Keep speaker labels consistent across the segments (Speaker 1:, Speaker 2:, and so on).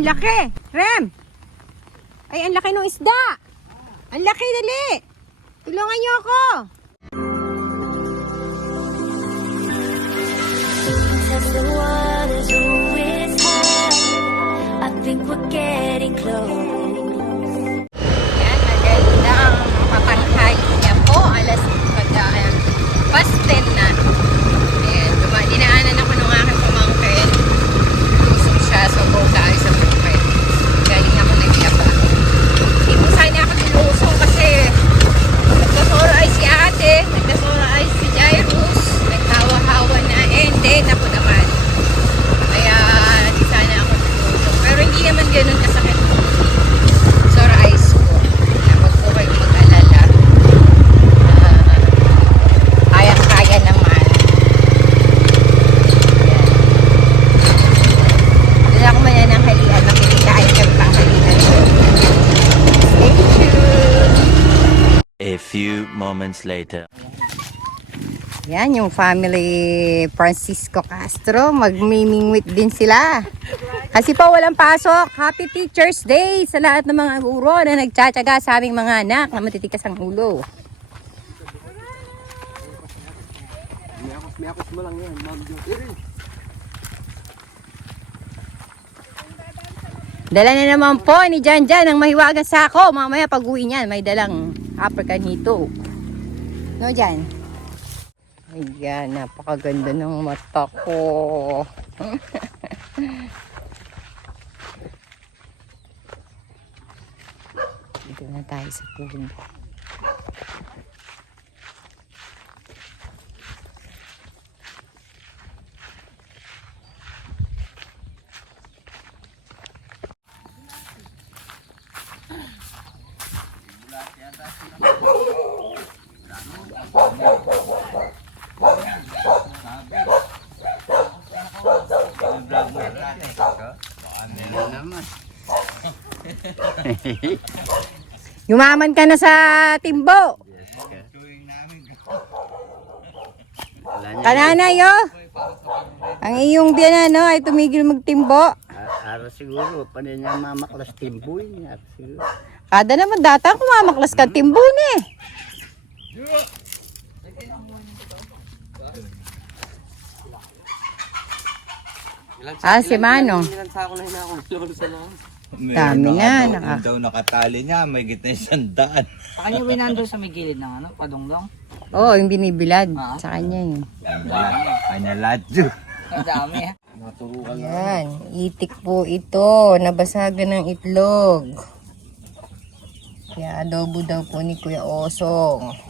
Speaker 1: Ang laki. Rem. Ay, ang laki ng isda. Ang laki, dali. Tulungan niyo ako.
Speaker 2: I think we're getting close.
Speaker 1: Yan, magandang patanghali niya po. Alas pagkaan. Past 10 na. Ayan, duma, dinaanan ako ng aking pamangkin. Lusog siya, so go tayo sa bukid. Galing ako nagyapa. Hindi po sana ako nilusong kasi nagkasoro ay si ate, nagkasoro ay si Jairus, naghawa-hawa na, eh hindi, naku naman. Kaya di sana ako nilusong. Pero hindi naman ganun kasakit Sora Ice ko. Kaya Huwag po kayong mag-alala. Ah, Kaya-kaya naman. Yan. Doon ako manananghalian. Makikikain kami panghalian. Stay tuned!
Speaker 3: A moments later.
Speaker 1: Yan yung family Francisco Castro. Magmimingwit din sila. Kasi pa walang pasok. Happy Teacher's Day sa lahat ng mga guro na nagtsatsaga sa aming mga anak na matitikas ang ulo. Dala na naman po ni Jan Jan ang mahiwagang sako. Mamaya pag uwi niyan, may dalang African hito. No, Jan? Ayan, napakaganda ng mata ko. Dito na tayo sa pool. Yumaman ka na sa timbo. Kananay, oh. Ang iyong biyan ano, ay tumigil magtimbo.
Speaker 4: Ara siguro, pa rin niya mamaklas timboy niya. Ara siguro.
Speaker 1: Kada naman data kumamaklas ka timbo ni. Ah, si Mano. Dami na,
Speaker 5: Yung
Speaker 1: naka-
Speaker 5: daw nakatali niya, may gitna isang daan.
Speaker 6: Sa kanya winando sa may gilid ng ano, padungdong.
Speaker 1: Oo, oh, yung binibilad
Speaker 6: Ah.
Speaker 1: sa kanya yun.
Speaker 5: Kanya ladyo.
Speaker 6: Ang dami ha.
Speaker 1: Yan, itik po ito. Nabasagan ng itlog. Kaya adobo daw po ni Kuya Osong.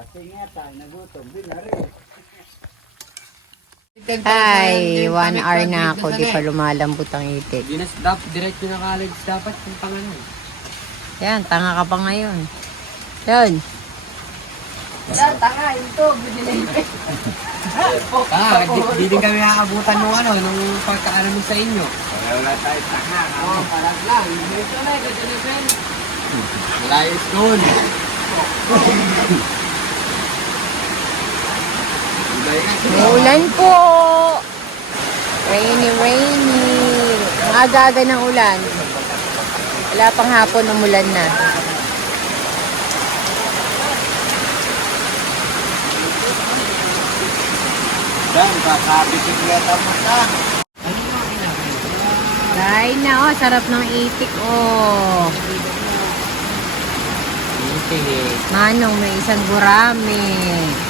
Speaker 4: Dati nga tayo nagutom. Binari.
Speaker 1: Hi, one hour na ako. Di pa lumalambot ang itik.
Speaker 6: Dinas, dap, diretso na college dapat yung pangalan.
Speaker 1: Yan, tanga ka pa ngayon. Yan.
Speaker 6: Ah, di, di din kami nakabutan nung ano, nung pagkaano mo sa inyo.
Speaker 5: Wala tayo tanga.
Speaker 6: Oo, parang lang. Dito na, dito na, Ben. Malayo school.
Speaker 1: Umuulan po. Rainy, rainy. Ang aga-aga ng ulan. Wala pang hapon, umulan na.
Speaker 5: Dan, kakabisikleta mo na.
Speaker 1: Kain na, oh. Sarap ng itik, oh. Manong, may isang gurami.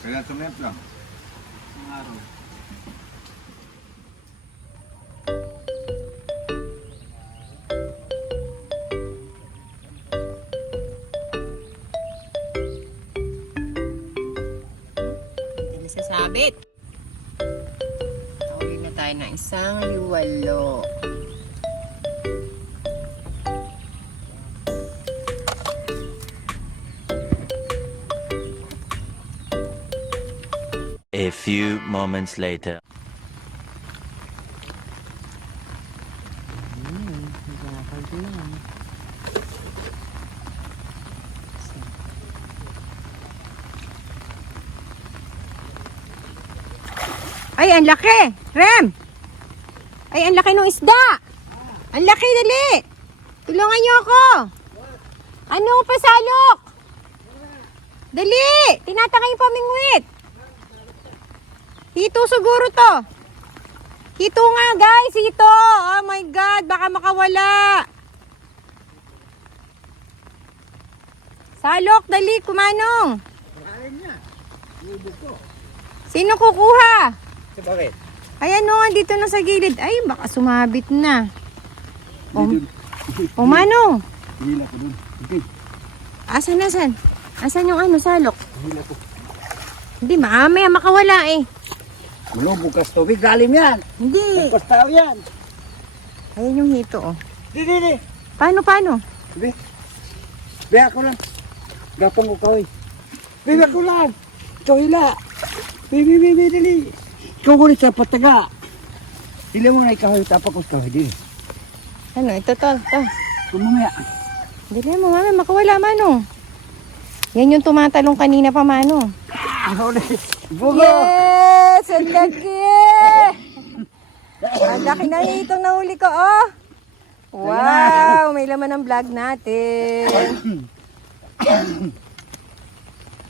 Speaker 5: Kailan tumemplang?
Speaker 1: Hindi nasasabit. Nakuli na tayo ng isang liwalo.
Speaker 3: A few moments later.
Speaker 1: Ay, ang laki! Rem! Ay, ang laki ng isda! Ang laki, dali! Tulungan niyo ako! Ano pasalok? Dali! Tinatangay yung pamingwit! Hito siguro to. Hito nga, guys! Hito! Oh my God! Baka makawala! Salok, dali! Kumanong! Sino kukuha?
Speaker 4: Bakit?
Speaker 1: Ayan o, dito na sa gilid. Ay, baka sumabit na. O, o Manong,
Speaker 4: Hila ko dun. Okay.
Speaker 1: asan, asan? Asan yung ano, salok?
Speaker 4: Hila ko.
Speaker 1: Hindi, mamaya makawala eh.
Speaker 4: Ano, bukas tubig. Galim yan.
Speaker 1: Hindi.
Speaker 4: Bukas tao yan.
Speaker 1: Ayan yung hito, oh.
Speaker 4: Di, di, di.
Speaker 1: Paano, paano?
Speaker 4: Sabi. Biya ko lang. Gapang ko kawin. Biya ko lang. Ikaw hila. Bibi, bibi, dali. Ikaw ko sa pataga. Hila mo na ikaw tapak ko kawin. Di.
Speaker 1: Ano, ito, to, to.
Speaker 4: Kumamaya.
Speaker 1: Dili mo, mamaya makawala, Manong. Yan yung tumatalong kanina pa, Manong.
Speaker 4: Ano na. Bugo.
Speaker 1: Yes! Ang laki! Ang laki na itong nahuli ko, oh! Wow! May laman ng vlog natin.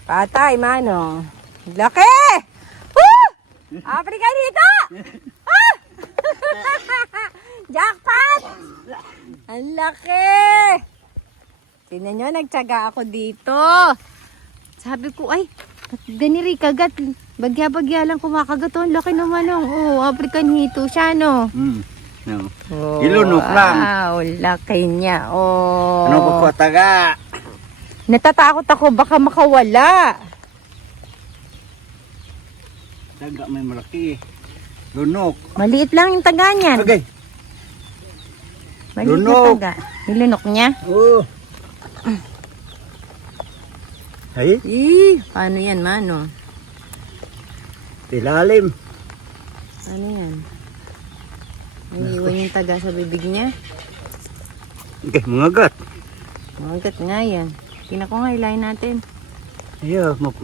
Speaker 1: Patay, mano. Laki! Woo! African dito! Ah! Jackpot! Ang laki! Tingnan nyo, nagtsaga ako dito. Sabi ko, ay, ganiri kagat? Bagya-bagya lang kumakagat. Oh, Ang laki naman ng, oh, African hito siya, no?
Speaker 4: Hmm. No.
Speaker 1: Oh,
Speaker 4: Ilunok lang.
Speaker 1: Wow, laki niya. Oh.
Speaker 4: Ano ko pataga?
Speaker 1: Natatakot ako, baka makawala.
Speaker 4: Taga may malaki. Lunok.
Speaker 1: Maliit lang yung taga niyan.
Speaker 4: Okay.
Speaker 1: Maliit
Speaker 4: lunok.
Speaker 1: na taga. Nilunok niya.
Speaker 4: Oh. Ay,
Speaker 1: Eh, paano yan, mano?
Speaker 4: ilalim.
Speaker 1: Ano yan? Iniwan yung taga sa bibig niya.
Speaker 4: Okay, mga gat.
Speaker 1: Magat nga yan. Tingnan ko nga, ilayin natin.
Speaker 4: Ayaw, mag...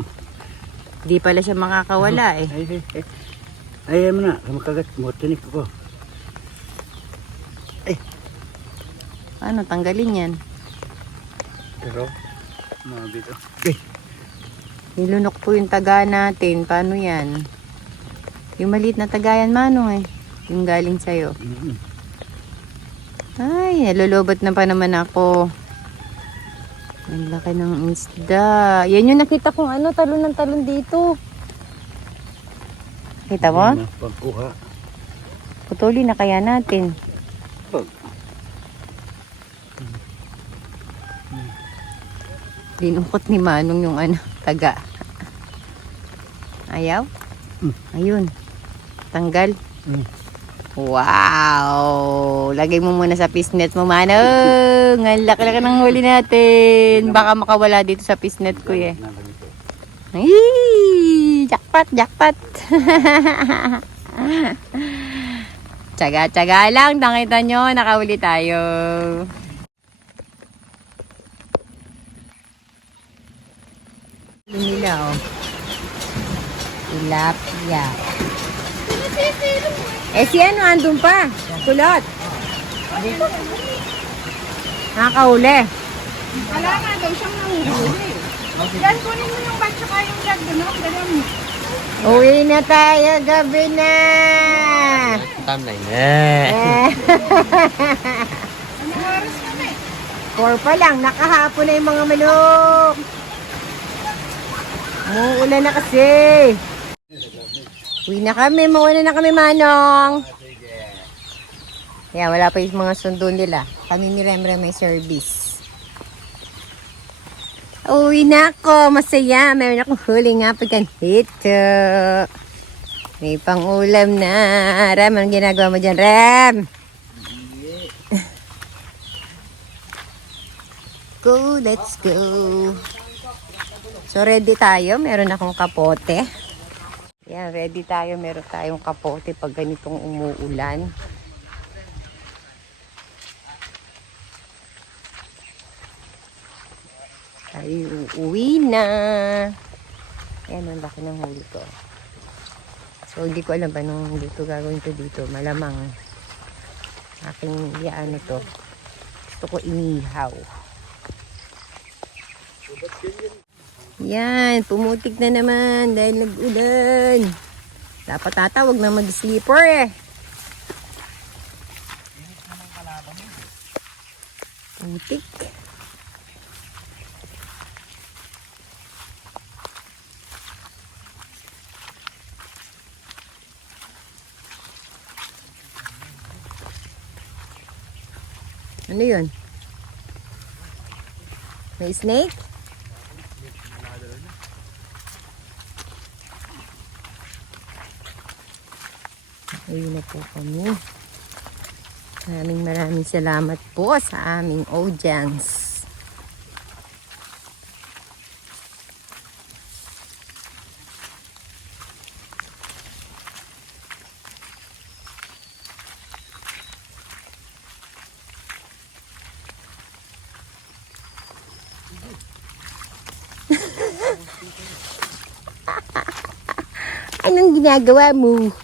Speaker 1: Di pala siya makakawala eh.
Speaker 4: Ay, ay, ay. Ayaw mo na, makagat mo. Tinik ko.
Speaker 1: Paano tanggalin yan?
Speaker 4: Pero, dito. Okay.
Speaker 1: Nilunok po yung taga natin. Paano yan? Yung maliit na taga yan, mano eh. Yung galing sa'yo.
Speaker 4: Mm-hmm.
Speaker 1: Ay, nalulobot na pa naman ako. Ang laki ng isda. Yan yung nakita kong ano, talon ng talon dito. Kita mo?
Speaker 4: Pagkuha.
Speaker 1: Putuli na kaya natin. Linungkot ni Manong yung ano, taga. Ayaw? Ayun. Tanggal.
Speaker 4: Mm.
Speaker 1: Wow! Lagay mo muna sa pisnet mo, Manong. Ang laki-laki ng huli natin. Baka makawala dito sa pisnet ko eh. Ay! Jackpot, jackpot. Tsaga-tsaga lang. Nakita nyo, nakahuli tayo. Nila oh. Tilapia. Eh si ano, andun pa. Kulot. Nakakahuli.
Speaker 7: Wala nga daw siyang nanguhuli. Yan, kunin mo yung batch saka yung lag doon, no? Dali mo.
Speaker 1: Uwi na tayo, gabi na!
Speaker 6: Timeline. Eh.
Speaker 1: Eh. Four pa lang, nakahapon na yung mga manok. Muulan na kasi. Uwi na kami, maulan na kami, Manong. Yeah, wala pa yung mga sundo nila. Kami ni Remre may service. Uwi na ako, masaya. Meron akong huli nga pagkanhito. May pang-ulam na. Rem, anong ginagawa mo dyan, Rem? Go, let's go. So, ready tayo. Meron akong kapote. Yan, ready tayo. Meron tayong kapote pag ganitong umuulan. Tayo uuwi na. Yan, ang laki ng huli ko. So, hindi ko alam ba nung dito gagawin to dito. Malamang aking iyaano to. Gusto ko inihaw. Yan, pumutik na naman dahil nag-ulan. Dapat tatawag na mag-sleeper eh. Putik. Ano yun? May snake? Ayun na po kami. Maraming maraming salamat po sa aming audience. Anong ginagawa mo?